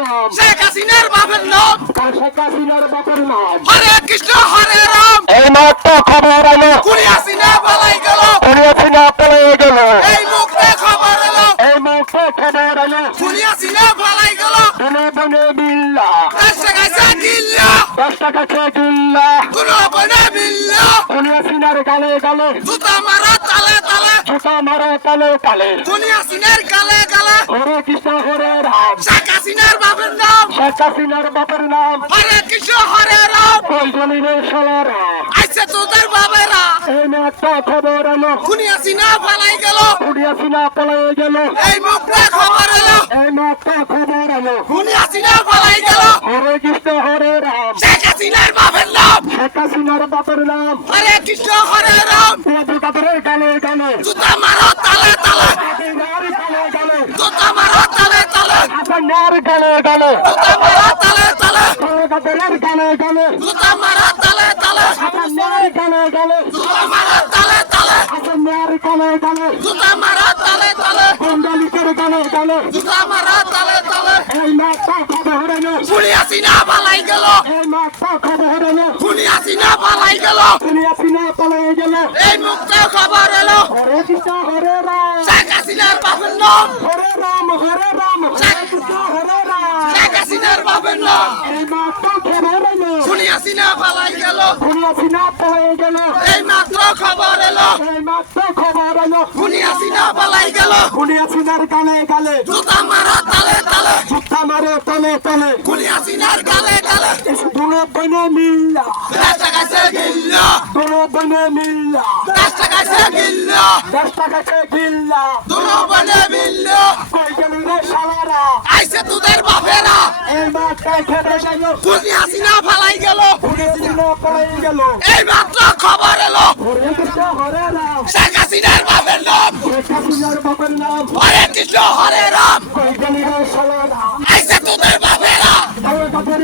রাম। শেখ হাসিনার বাপের নাম। শেখ হাসিনার বাপের নাম? হরে কৃষ্ণ হরে রাম। এই মাত্র খবর এলো। কুড়ি হাসিনা পালাই গেল। কুড়ি হাসিনা পালিয়ে গেল। এই মুখে খবর এলো। এই মুহূর্তে খবর এলো। কুড়ি হাসিনা পালাই গেল। বনে বনে বিল্লা। দেশে গেছে দিল্লা দশ টাকা খেয়ে দিল্লা বনে মিললো কুড়ি হাসিনার গালে গালে। জুতা মারা তালে তালে। জুতা মারে তালে তালে। কুড়ি হাসিনার গালে গালে। হরে কৃষ্ণ হরে রাম শেখ হাসিনার বাপের নাম। শেখ হাসিনার বাপের নাম। হরে কৃষ্ণ হরে রাম। কলজলি রে সালারা আইসে তোদের বাবেরা এই মাত্র খবর এলো। কুড়ি হাসিনা পালাই গেল। কুড়ি হাসিনা পালিয়ে গেল। এই মুখে খবর এলো। এই মাত্র খবর এলো। কুড়ি হাসিনা পালাই গেল। হরে কৃষ্ণ হরে রাম। শেখ হাসিনার বাপের নাম। শেখ হাসিনার বাপের নাম। হরে কৃষ্ণ হরে রাম। তাদের গালে গালে। জুতা মারো তালে তালে হাসিনার গালে গালে জুতা মারো তালে তালে হাসিনার গালে গালে। জুতা মারো তালে তালে। তাদের গালে গালে। জুতা মারো তালে তালে গালে গালে জুতা মারো তালে তালে হাসিনার গালে গালে গালে গালে এই এলো কুড়ি হাসিনা পালাই গেল। এই এলো কুড়ি হাসিনা পালাই গেল। গেল এই মুখে খবর এলো। হরে কৃষ্ণ হরে রাম শেখ হাসিনার বাপের নাম। হরে এই এলো কুড়ি হাসিনা পালাই গেল। কুড়ি হাসিনা পালিয়ে গেল। এই মাত্র কুড়ি হাসিনা পালাই গেল। কুড়ি হাসিনার গালে গালে। জুতা মারো তালে তালে। জুতা মারে তলে তলে। কুড়ি হাসিনার গালে। গালে দুনো বনে মিল্লা। দশ টাকা সে গিল্ল। দুনো বনে মিল্লা। দশ টাকা সে গিল্ল। দশ টাকা কে গিল্লা। দুনো বনে মিলল। কই গেল রে শালারা? আইসে তোদের বাপেরা। এই মাত্র খেতে গেল কুড়ি গেল। এই মাত্র খবর এলো। শেখ হাসিনার বাপের নাম। হরে কৃষ্ণ হরে রাম। আইসে তোদের বাপেরা। তাদের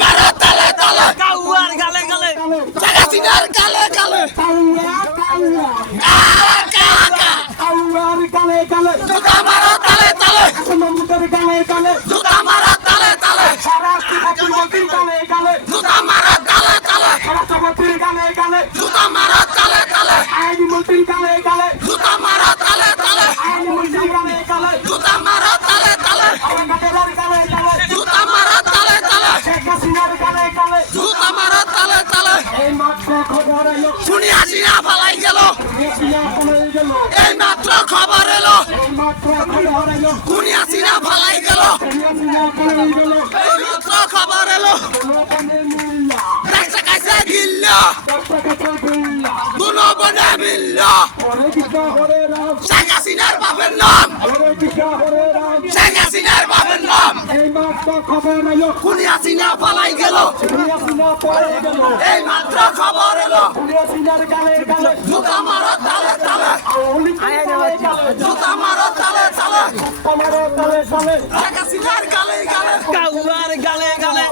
মারো তালে তালে। কাউয়ার গালে গালে। শেখ হাসিনার গালে গালে। কাউয়া কাউয়া। কাউয়ার গালে গালে। শুনি হাসিনা পালাই গেল। এই মাত্র খবর এলো। খুনি হাসিনা পালাই গেল। এই মাত্র খবর এলো। কাছে গিল্ল। দুনো বনে বাপের নাম। নাম এই মাত্র খবর এলো। খুনিয়া হাসিনা পালাই গেল। হাসিনা পড়ে গেল। এই মাত্র খবর এলো। হাসিনার গালে গালে। জুতা মারো তালে তালে। জুতা মারো তালে তালে। আমার তালে তালে। শেখ হাসিনার গালে গালে। কাউয়ার গালে গালে।